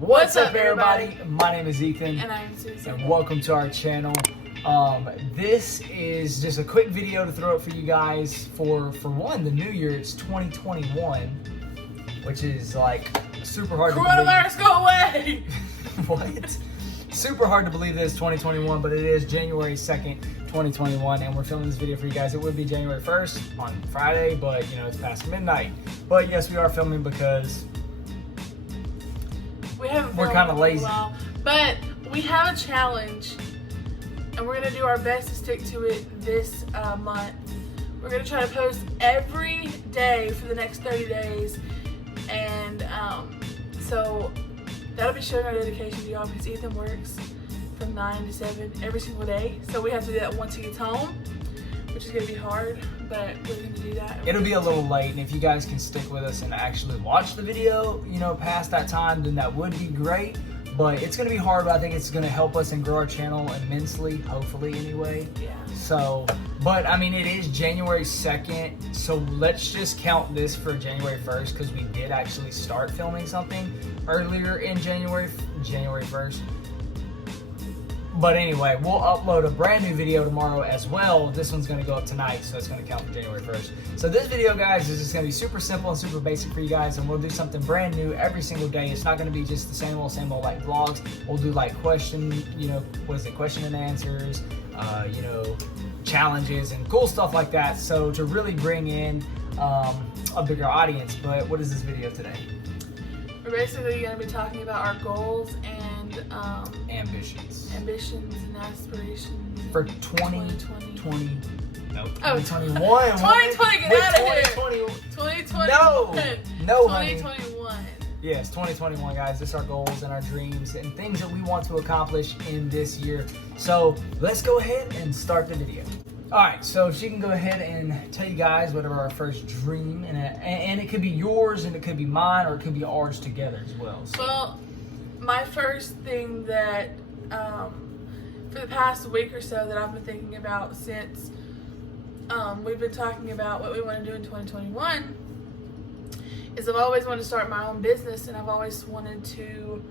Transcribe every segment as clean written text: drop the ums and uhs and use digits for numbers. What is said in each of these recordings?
What's up, everybody? My name is Ethan. And I'm Susan. And welcome to our channel. This is just a quick video to throw up for you guys for the new year. It's 2021, which is like super hard to believe. Coronavirus, go away! What? Super hard to believe that it's 2021, but it is January 2nd, 2021, and we're filming this video for you guys. It would be January 1st on Friday, but you know, it's past midnight. But yes, we are filming because we're kind of lazy. But we have a challenge, and we're going to do our best to stick to it this month. We're going to try to post every day for the next 30 days, and so that'll be showing our dedication to y'all because Ethan works from 9 to 7 every single day. So we have to do that once he gets home, which is going to be hard, but we're going to do that. It'll be a little late, and if you guys can stick with us and actually watch the video, you know, past that time, then that would be great. But it's going to be hard, but I think it's going to help us and grow our channel immensely, hopefully anyway. Yeah. So, but I mean, it is January 2nd, so let's just count this for January 1st because we did actually start filming something earlier in January 1st. But anyway, we'll upload a brand new video tomorrow as well. This one's going to go up tonight, so it's going to count for January 1st. So this video, guys, is just going to be super simple and super basic for you guys, and we'll do something brand new every single day. It's not going to be just the same old like vlogs. We'll do like question and answers, you know, challenges and cool stuff like that. So to really bring in a bigger audience. But what is this video today? We're basically going to be talking about our goals and ambitions and aspirations for 2020. No, Oh, 2021. 2020, get out of here. 2021. 2021. No, honey. 2021. Yes, 2021, guys. This is our goals and our dreams and things that we want to accomplish in this year. So let's go ahead and start the video. All right, so she can go ahead and tell you guys whatever our first dream, and it could be yours, and it could be mine, or it could be ours together as well. So. Well, my first thing that for the past week or so that I've been thinking about since we've been talking about what we want to do in 2021 is I've always wanted to start my own business, and I've always wanted to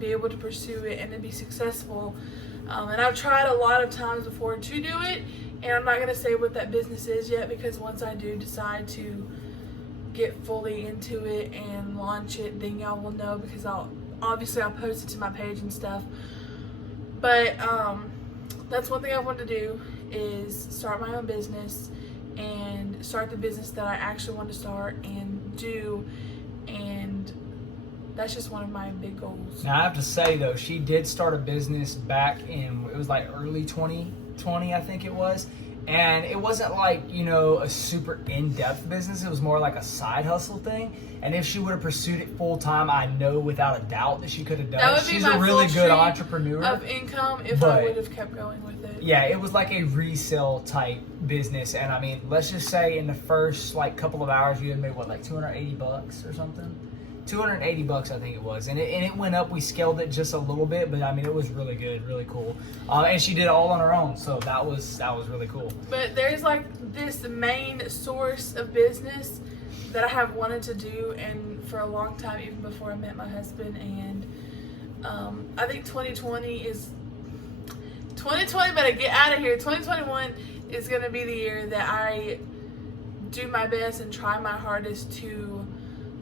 be able to pursue it and to be successful. And I've tried a lot of times before to do it, and I'm not going to say what that business is yet because once I do decide to get fully into it and launch it, then y'all will know because I'll post it to my page and stuff. But that's one thing I want to do is start my own business and start the business that I actually want to start and do, and that's just one of my big goals. Now I have to say though, she did start a business back in, it was like early 2020, I think it was. And it wasn't like, you know, a super in-depth business. It was more like a side hustle thing. And if she would have pursued it full time, I know without a doubt that she could have done that it. would be She's my a really full good stream entrepreneur of income if I would have kept going with it. Yeah, it was like a resale type business. And I mean, let's just say in the first like couple of hours, you had made what, like $280 or something? $280, I think it was, and it went up. We scaled it just a little bit, but I mean, it was really good, really cool. And she did it all on her own, so that was really cool. But there's like this main source of business that I have wanted to do, and for a long time, even before I met my husband. And I think 2020 better get out of here. 2021 is going to be the year that I do my best and try my hardest to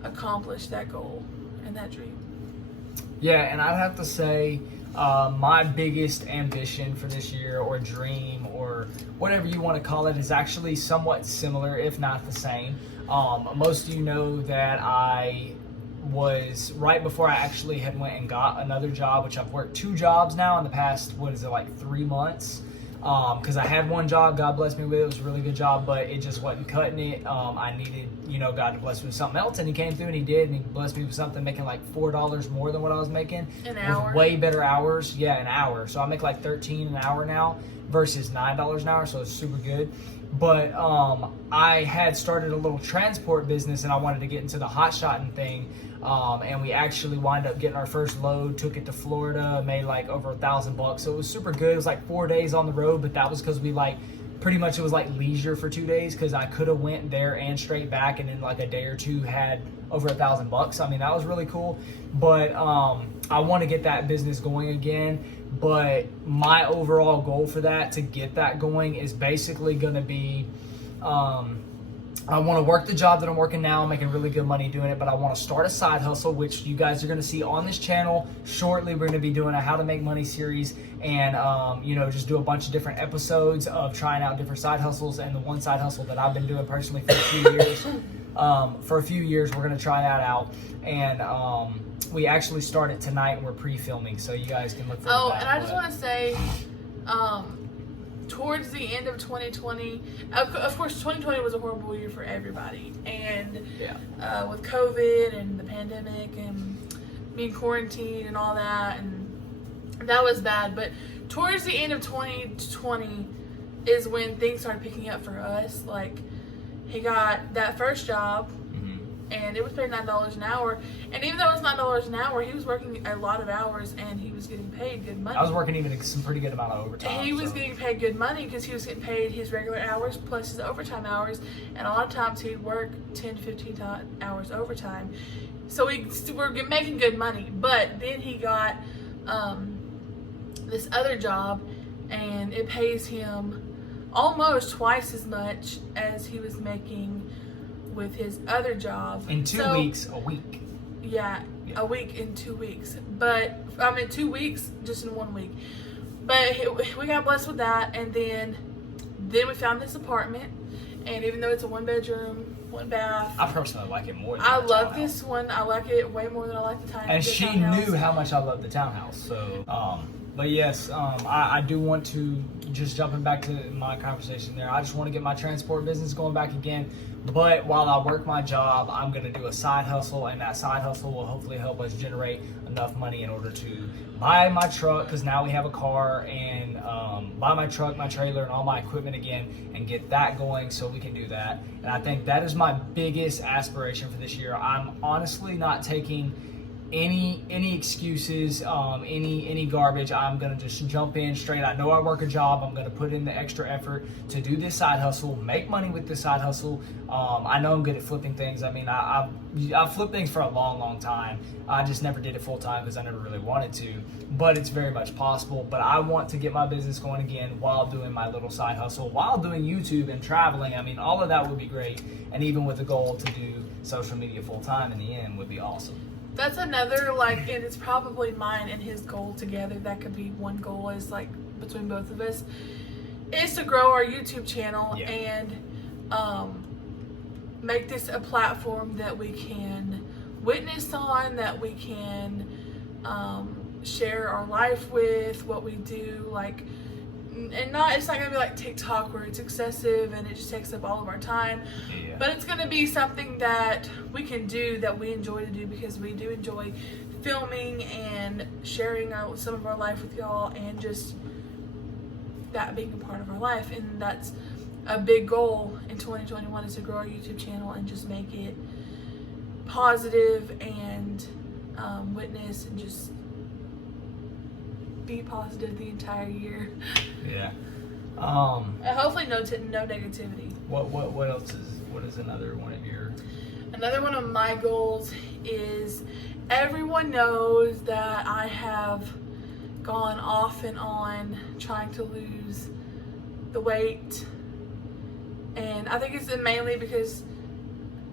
accomplish that goal and that dream. Yeah, and I'd have to say my biggest ambition for this year, or dream, or whatever you want to call it, is actually somewhat similar, if not the same. Most of you know that I was, right before I actually had went and got another job, which I've worked 2 jobs now in the past, 3 months. Because I had one job, God bless me with it. It was a really good job, but it just wasn't cutting it. I needed, you know, God to bless me with something else, and He came through and He did, and He blessed me with something making like $4 more than what I was making. An hour. With way better hours. Yeah, an hour. So I make like $13 an hour now versus $9 an hour, so it's super good. But I had started a little transport business, and I wanted to get into the hot shotting thing. And we actually wind up getting our first load, took it to Florida, made like over $1,000. So it was super good. It was like 4 days on the road, but that was because we like pretty much it was like leisure for 2 days because I could have went there and straight back, and in like a day or two had over $1,000. I mean, that was really cool. But I want to get that business going again. But my overall goal for that, to get that going, is basically going to be, I want to work the job that I'm working now. I'm making really good money doing it, but I want to start a side hustle, which you guys are going to see on this channel shortly. We're going to be doing a how to make money series, and just do a bunch of different episodes of trying out different side hustles. And the one side hustle that I've been doing personally for a few years, we're going to try that out. And we actually started tonight, and we're pre-filming, so you guys can look for that. Oh, and I just want to say, towards the end of 2020, of course 2020 was a horrible year for everybody, and with COVID and the pandemic and being quarantined and all that, and that was bad. But towards the end of 2020 is when things started picking up for us. Like, he got that first job, and it was paid $9 an hour. And even though it was $9 an hour, he was working a lot of hours, and he was getting paid good money. I was working even some pretty good amount of overtime. He was getting paid good money because he was getting paid his regular hours plus his overtime hours. And a lot of times he'd work 10 to 15 hours overtime. So we were making good money. But then he got this other job, and it pays him almost twice as much as he was making with his other job. In 2 weeks, a week. Yeah, a week in 2 weeks. But, 2 weeks, just in 1 week. But we got blessed with that, and then we found this apartment, and even though it's a 1-bedroom, 1 bath. I personally like it more than I the love townhouse. this one. I like it way more than I like the tiny. And she townhouse. knew how much I love the townhouse. So, but yes, I do want to, just jumping back to my conversation there, I just want to get my transport business going back again. But while I work my job, I'm going to do a side hustle, and that side hustle will hopefully help us generate enough money in order to buy my truck, because now we have a car, and buy my truck, my trailer, and all my equipment again, and get that going so we can do that. And I think that is my biggest aspiration for this year. I'm honestly not taking any excuses, any garbage. I'm gonna just jump in straight. I know I work a job. I'm gonna put in the extra effort to do this side hustle, make money with this side hustle. I know I'm good at flipping things. I mean, I've flipped things for a long time. I just never did it full time because I never really wanted to, but it's very much possible. But I want to get my business going again while doing my little side hustle, while doing YouTube and traveling. I mean, all of that would be great. And even with the goal to do social media full time in the end would be awesome. That's another, and it's probably mine and his goal together. That could be one goal, is between both of us, is to grow our YouTube channel and make this a platform that we can witness on, that we can share our life with, what we do, and it's not gonna be like TikTok where it's excessive and it just takes up all of our time. But it's gonna be something that we can do, that we enjoy to do, because we do enjoy filming and sharing some of our life with y'all, and just that being a part of our life. And that's a big goal in 2021, is to grow our YouTube channel and just make it positive and witness and just be positive the entire year. Yeah. And hopefully no negativity. What else is another one of your? Another one of my goals is, everyone knows that I have gone off and on trying to lose the weight, and I think it's mainly because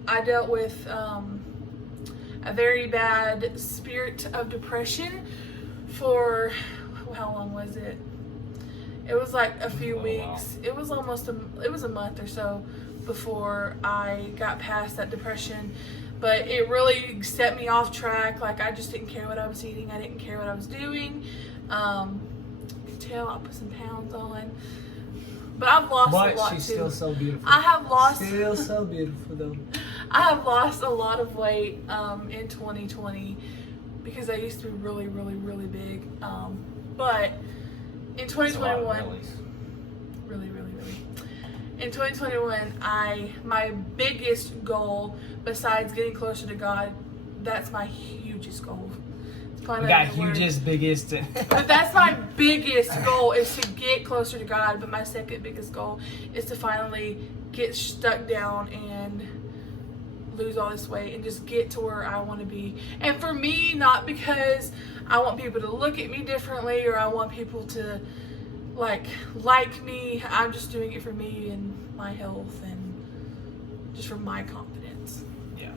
I dealt with a very bad spirit of depression for, how long was it? It was like a few weeks. It was a month or so before I got past that depression. But it really set me off track. I just didn't care what I was eating. I didn't care what I was doing. You can tell I put some pounds on. But I've lost a lot too. But she's still so beautiful. I have lost. Still so beautiful though. I have lost a lot of weight in 2020 because I used to be really, really, really big. But in 2021, really. In 2021, my biggest goal, besides getting closer to God, that's my hugest goal. We got hugest, biggest. But that's my biggest goal, is to get closer to God. But my second biggest goal is to finally get stuck down and lose all this weight and just get to where I want to be. And for me, not because I want people to look at me differently or I want people to like me. I'm just doing it for me and my health and just for my confidence. Yeah,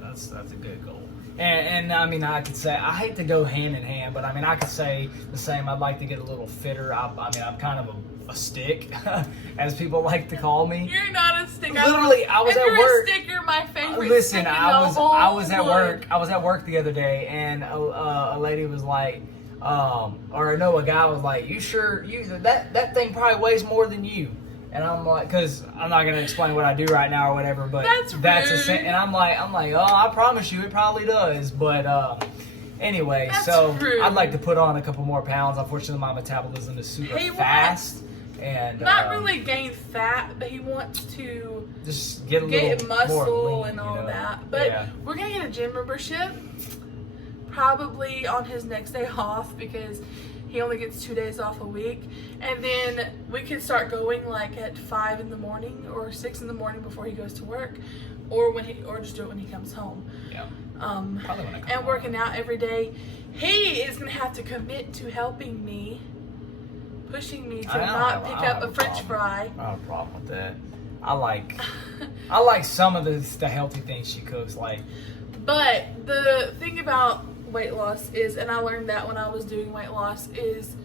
that's a good goal. And I mean, I could say, I hate to go hand in hand, but I mean, I could say the same. I'd like to get a little fitter. I mean, I'm kind of a stick, as people like to call me. You're not a stick. Literally, I was at work. If you're a stick, you're my favorite. Listen, stick I was at work. I was at work the other day, and a lady was like, a guy was like, "You sure that thing probably weighs more than you?" And I'm like, because I'm not gonna explain what I do right now or whatever, but that's rude. And I'm like, oh, I promise you, it probably does. But anyway, that's so rude. I'd like to put on a couple more pounds. Unfortunately, my metabolism is super fast, and not really gain fat, but he wants to just get a little muscle more lean, and all that. But we're gonna get a gym membership probably on his next day off because he only gets 2 days off a week, and then we can start going like at 5 in the morning or 6 in the morning before he goes to work, or just do it when he comes home. Yeah. Probably when I come home. Working out every day. He is gonna have to commit to helping me, pushing me to not pick up a French fry. I don't have a problem with that. I like some of the healthy things she cooks, like. But the thing about weight loss is, and I learned that when I was doing weight loss, is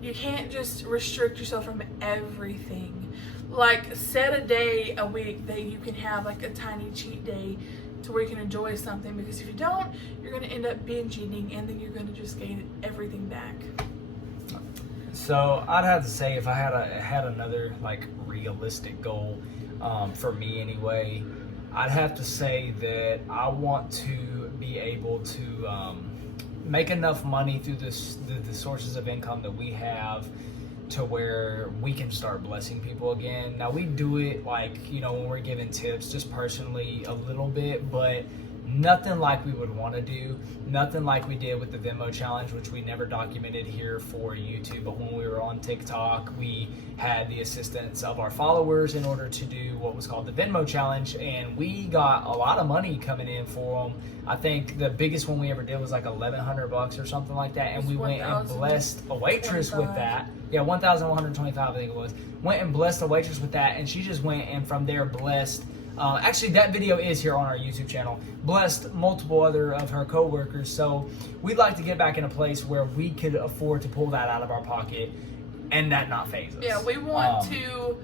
you can't just restrict yourself from everything. Like, set a day a week that you can have like a tiny cheat day to where you can enjoy something, because if you don't, you're going to end up binge eating and then you're going to just gain everything back. So I'd have to say, if I had another like realistic goal, for me anyway, I'd have to say that I want to be able to make enough money through the sources of income that we have to where we can start blessing people again. Now, we do it like, when we're giving tips, just personally a little bit, but nothing like we would want to do. Nothing like we did with the Venmo challenge, which we never documented here for YouTube. But when we were on TikTok, we had the assistance of our followers in order to do what was called the Venmo challenge. And we got a lot of money coming in for them. I think the biggest one we ever did was like $1,100 or something like that. And we went and blessed a waitress with that. Yeah, 1,125, I think it was. Went and blessed a waitress with that. And she just went and from there blessed. Actually, that video is here on our YouTube channel. Blessed multiple other of her co-workers. So we'd like to get back in a place where we could afford to pull that out of our pocket and that not phase us. Yeah, we want to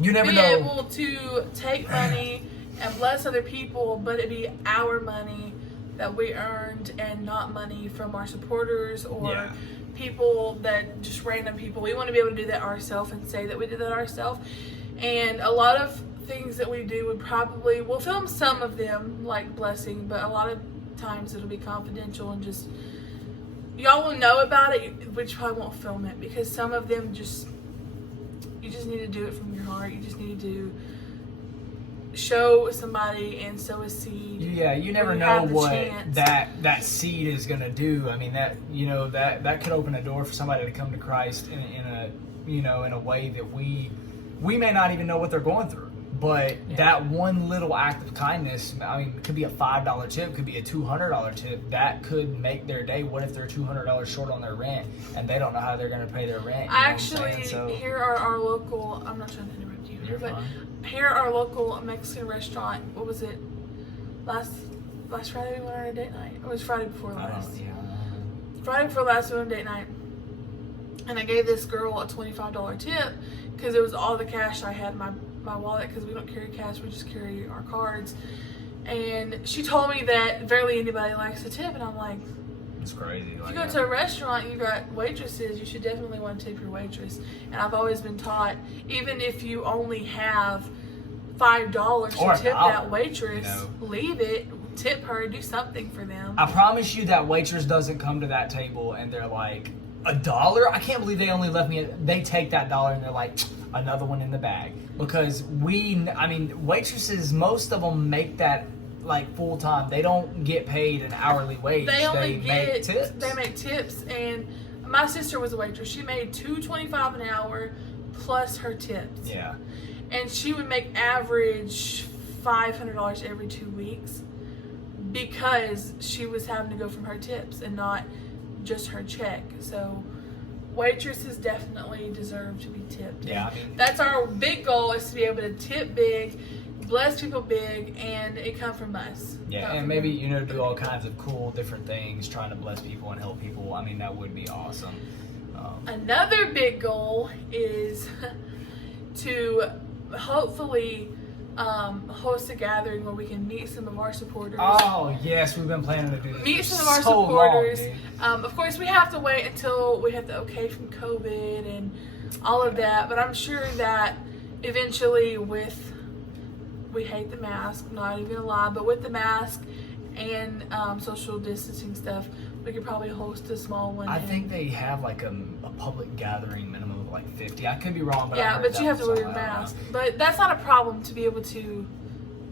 be able to take money and bless other people, but it be our money that we earned and not money from our supporters or people that just random people. We want to be able to do that ourselves and say that we did that ourselves. And a lot of things that we do we'll film some of them like blessing, but a lot of times it'll be confidential and just y'all will know about it, but you probably won't film it because some of them you just need to do it from your heart. You just need to show somebody and sow a seed. Yeah, you never know what that seed is gonna do. I mean, that could open a door for somebody to come to Christ in a way that we may not even know what they're going through. But that one little act of kindness, I mean, it could be a $5 tip, could be a $200 tip. That could make their day. What if they're $200 short on their rent and they don't know how they're going to pay their rent? Here are our local, I'm not trying to interrupt you here, but here are our local Mexican restaurant. What was it? Last Friday we went on a date night. It was Friday before last. Friday before last we went on a date night. And I gave this girl a $25 tip because it was all the cash I had in my wallet, because we don't carry cash, we just carry our cards. And she told me that barely anybody likes a tip, and I'm like, it's crazy. If you go to a restaurant and you got waitresses, you should definitely want to tip your waitress. And I've always been taught, even if you only have $5 to tip that waitress, leave it, tip her, do something for them. I promise you that waitress doesn't come to that table and they're like, $1? I can't believe they only left me. They take that $1 and they're like, another one in the bag. Because waitresses, most of them make that like full time. They don't get paid an hourly wage. They make tips. They make tips. And my sister was a waitress. She made $2.25 an hour plus her tips. Yeah. And she would make average $500 every 2 weeks because she was having to go from her tips and not just her check. So waitresses definitely deserve to be tipped. Yeah, I mean, that's our big goal, is to be able to tip big, bless people big, and it come from us. Yeah, and maybe, you know, do all kinds of cool different things, trying to bless people and help people. I mean, that would be awesome. Another big goal is to hopefully host a gathering where we can meet some of our supporters. Oh, yes, we've been planning to do this. Meet some of our supporters. Of course, we have to wait until we have the okay from COVID and all of that, but I'm sure that eventually we hate the mask, not even gonna lie, but with the mask and social distancing stuff, we could probably host a small one. I think they have like a public gathering minimum of like 50. I could be wrong, but yeah, but you have to wear your mask. But that's not a problem to be able to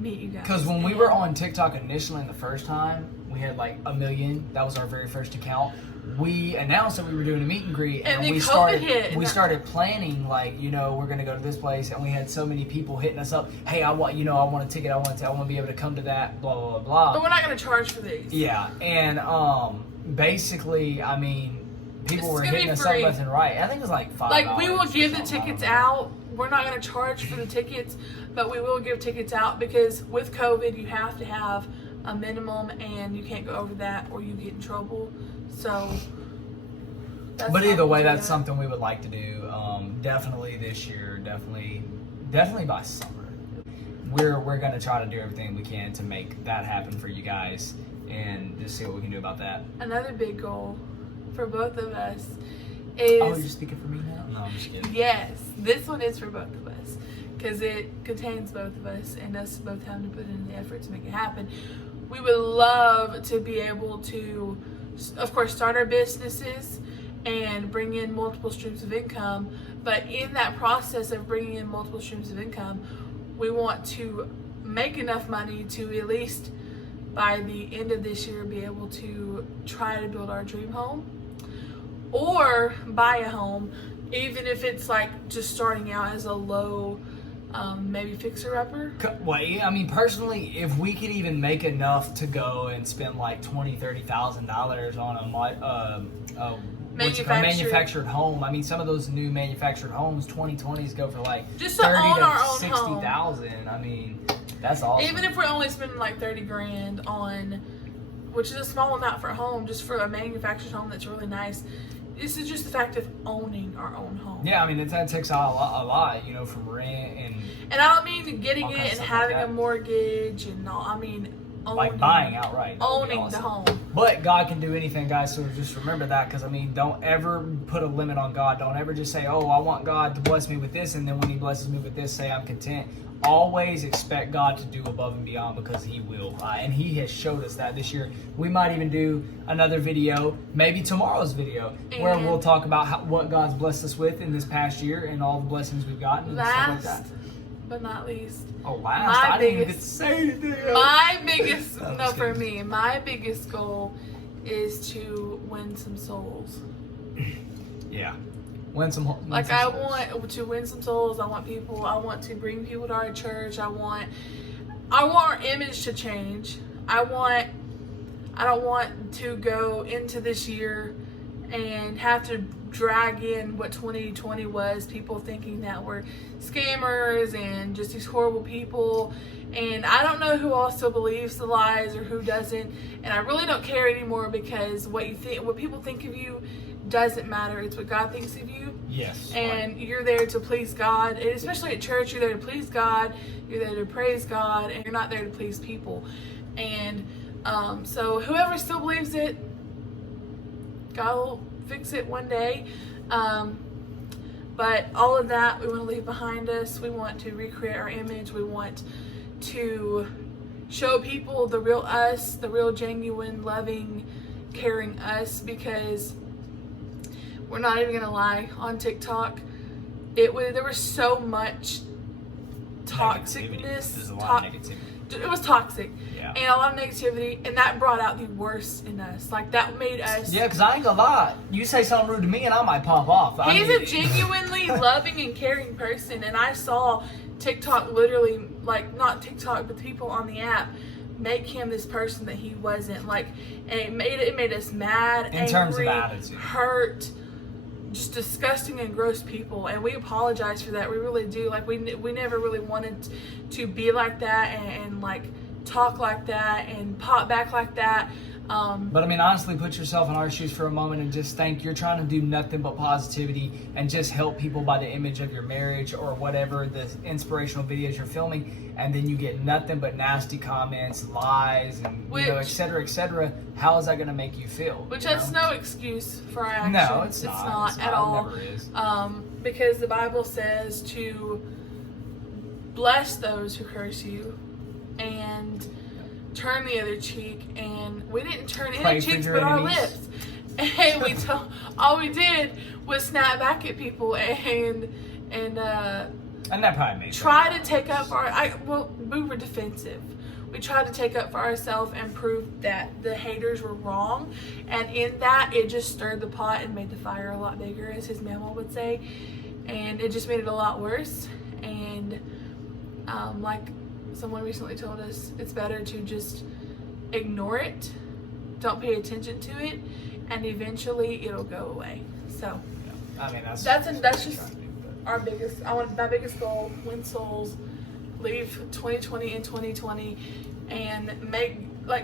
meet you guys. Because when we were on TikTok initially the first time, we had like 1 million. That was our very first account. We announced that we were doing a meet and greet, and then we COVID hit. We started planning, like, you know, we're gonna go to this place, and we had so many people hitting us up. Hey, I want a ticket. I want to be able to come to that. Blah blah blah. But we're not gonna charge for these. Yeah, and basically, I mean, people were hitting us up left and right. I think it was like $5. Like, we will give the tickets out. We're not going to charge for the tickets, but we will give tickets out because with COVID, you have to have a minimum, and you can't go over that or you get in trouble. So, but either way, that's something we would like to do. Definitely this year. Definitely by summer. We're going to try to do everything we can to make that happen for you guys, and just see what we can do about that. Another big goal for both of us is... Oh, you're speaking for me now? No, I'm just kidding. Yes, this one is for both of us because it contains both of us and us both having to put in the effort to make it happen. We would love to be able to, of course, start our businesses and bring in multiple streams of income, but in that process of bringing in multiple streams of income, we want to make enough money to at least by the end of this year be able to try to build our dream home or buy a home, even if it's like just starting out as a low maybe fixer-upper. Well, I mean, personally, if we could even make enough to go and spend like $20,000-$30,000 on a manufactured home. I mean, some of those new manufactured homes, 2020s go for like just to 30 own to our own 60,000. I mean, that's awesome. Even if we're only spending like 30 grand on, which is a small amount for a home, just for a manufactured home that's really nice. This is just the fact of owning our own home. Yeah, I mean, that takes out a lot, you know, from rent and I don't mean getting it and having like a mortgage and all. I mean, owning, like buying outright. Owning the home. But God can do anything, guys, so just remember that, because, I mean, don't ever put a limit on God. Don't ever just say, oh, I want God to bless me with this, and then when he blesses me with this, say I'm content. Always expect God to do above and beyond, because he will. And he has showed us that this year. We might even do another video, maybe tomorrow's video, where we'll talk about what God's blessed us with in this past year and all the blessings we've gotten and stuff like that. But not least. Oh, last? I didn't even get to say anything. My biggest, for me, my biggest goal is to win some souls. Yeah. Win some souls. I want to win some souls. I want to bring people to our church. I want our image to change. I don't want to go into this year and have to drag in what 2020 was, people thinking that we're scammers and just these horrible people, and I don't know who all still believes the lies or who doesn't, and I really don't care anymore, because what people think of you doesn't matter. It's what God thinks of you. Yes. And you're there to please God, and especially at church, you're there to please God, you're there to praise God, and you're not there to please people. And so whoever still believes it, God will fix it one day. But all of that we want to leave behind us. We want to recreate our image. We want to show people the real us, the real genuine, loving, caring us, because we're not even gonna lie, on TikTok there was so much toxicness. There's a lot of negativity. It was toxic. Yeah. And a lot of negativity, and that brought out the worst in us. Like, that made us... Yeah, because I ain't gonna lie. You say something rude to me and I might pop off. He's a genuinely loving and caring person, and I saw TikTok literally like not TikTok, but the people on the app make him this person that he wasn't. Like, and it made us mad, In angry, terms of attitude. hurt, just disgusting and gross people, and we apologize for that. We really do. Like, we never really wanted to be like that and like talk like that and pop back like that. But I mean, honestly, put yourself in our shoes for a moment and just think you're trying to do nothing but positivity and just help people by the image of your marriage or whatever the inspirational videos you're filming, and then you get nothing but nasty comments, lies, and et cetera, et cetera. How is that going to make you feel? Which that's no excuse for our actions. No, it's not at all. It never is. Because the Bible says to bless those who curse you and turn the other cheek, and we didn't turn any cheeks but our lips. And all we did was snap back at people and that probably made try to take up we were defensive. We tried to take up for ourselves and prove that the haters were wrong, and in that it just stirred the pot and made the fire a lot bigger, as his mama would say, and it just made it a lot worse. And like someone recently told us, it's better to just ignore it, don't pay attention to it, and eventually it'll go away. So I mean, that's just my biggest goal: win souls, leave 2020 in 2020, and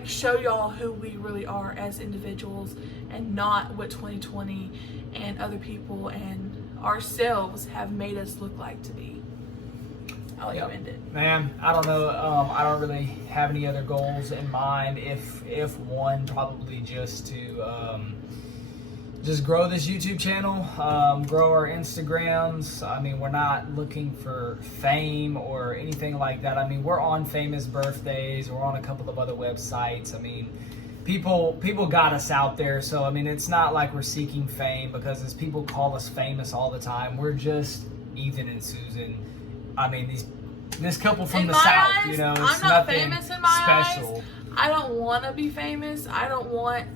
show y'all who we really are as individuals, and not what 2020 and other people and ourselves have made us look like to be. I'll let you end it. Man, I don't know. I don't really have any other goals in mind. If one, probably just to just grow this YouTube channel, grow our Instagrams. I mean, we're not looking for fame or anything like that. I mean, we're on Famous Birthdays. We're on a couple of other websites. I mean, people got us out there. So, I mean, it's not like we're seeking fame, because as people call us famous all the time, we're just Ethan and Susan. I mean, this couple from the South, eyes, you know, it's I'm not nothing famous in my special. eyes. I don't want to be famous. I don't want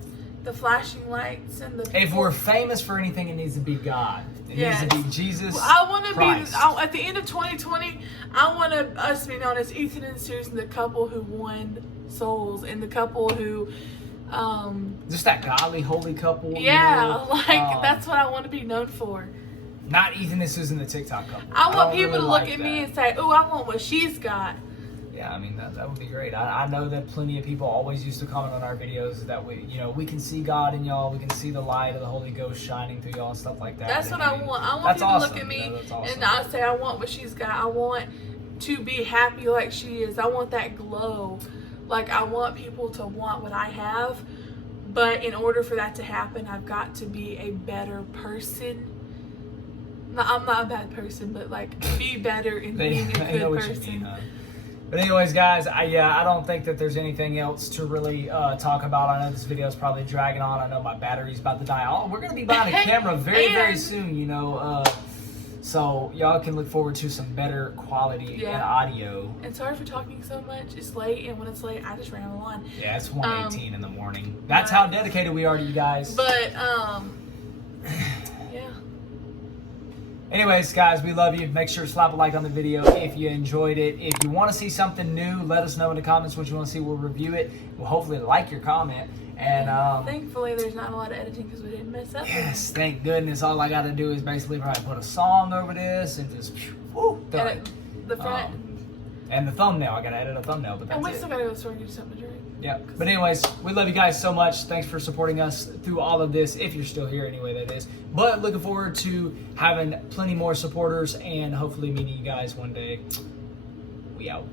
the flashing lights and the people. If we're famous for anything, it needs to be God. It needs to be Jesus. I want to Christ. be at the end of 2020. I want us to be known as Ethan and Susan, the couple who won souls, and the couple who just that godly, holy couple. Yeah, you know? that's what I want to be known for. Not Ethan and Susan, the TikTok couple. I want people to look at me and say, "Oh, I want what she's got." Yeah, I mean that would be great. I know that plenty of people always used to comment on our videos that we can see God in y'all, we can see the light of the Holy Ghost shining through y'all and stuff like that. That's what I want. I want people to look at me and I say, I want what she's got. I want to be happy like she is. I want that glow. Like, I want people to want what I have. But in order for that to happen, I've got to be a better person. No, I'm not a bad person, but like, be better in being a good person. But anyways, guys, I don't think that there's anything else to really talk about. I know this video is probably dragging on. I know my battery's about to die. We're going to be buying a camera very soon, you know. So y'all can look forward to some better quality and audio. And sorry for talking so much. It's late, and when it's late, I just ramble on. Yeah, it's 1:18 in the morning. That's how dedicated we are to you guys. But, anyways, guys, we love you. Make sure to slap a like on the video if you enjoyed it. If you want to see something new, let us know in the comments what you want to see. We'll review it. We'll hopefully like your comment. And thankfully, there's not a lot of editing because we didn't mess up. Yes, thank goodness. All I got to do is basically probably put a song over this and just done. The front. And the thumbnail. I got to edit a thumbnail, but that's and we it. still got to go to the store and get something to drink. Yeah. But anyways, we love you guys so much. Thanks for supporting us through all of this, if you're still here anyway, that is. But looking forward to having plenty more supporters and hopefully meeting you guys one day. We out.